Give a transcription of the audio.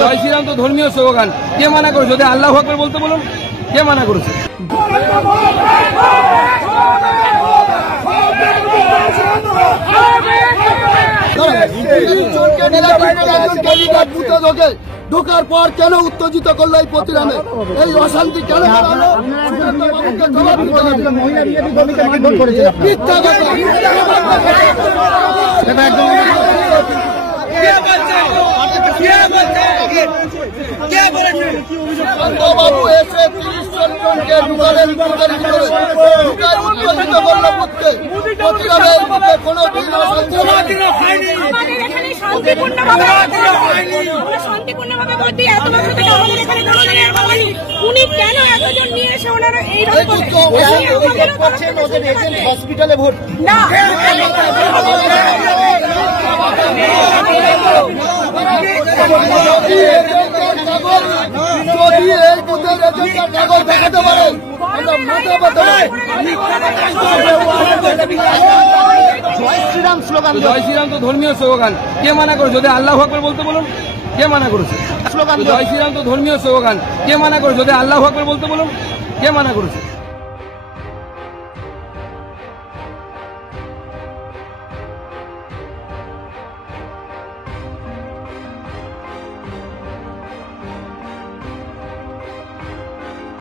জয় শ্রীরাম তো ধর্মীয় স্লোগান, কে মানা করেছে? যদি আল্লাহু আকবার বলতে বলুন, কে মানা করেছে? ঢোকার পর কেন উত্তেজিত করলো এই প্রতিরামে? এই অশান্তি কেন? বাবু এসে 30 জনকে ঢুকালেন উত্তেজিত করলো প্রতিরামের মধ্যে কোনো শান্তিপূর্ণভাবে ভোট দিয়ে এত বছর থেকে আমাদের এখানে উনি কেন এতজন নিয়ে এসে ওনারা এই হসপিটালে ভোট না যদি এই বুথের এজেন্ডার কাগজ দেখাতে পারেন আমরা মাথা ব্যথা জয় শ্রীরাম স্লোগান, জয় শ্রীরাম তো ধর্মীয় স্লোগান, কে মানা করেছে? যদি আল্লাহু আকবার বলতে বলুন, কে মানা করেছে? স্লোগান জয় শ্রীরাম তো ধর্মীয় স্লোগান, কে মানা করেছে? যদি আল্লাহু আকবার বলতে বলুন, কে মানা করেছে?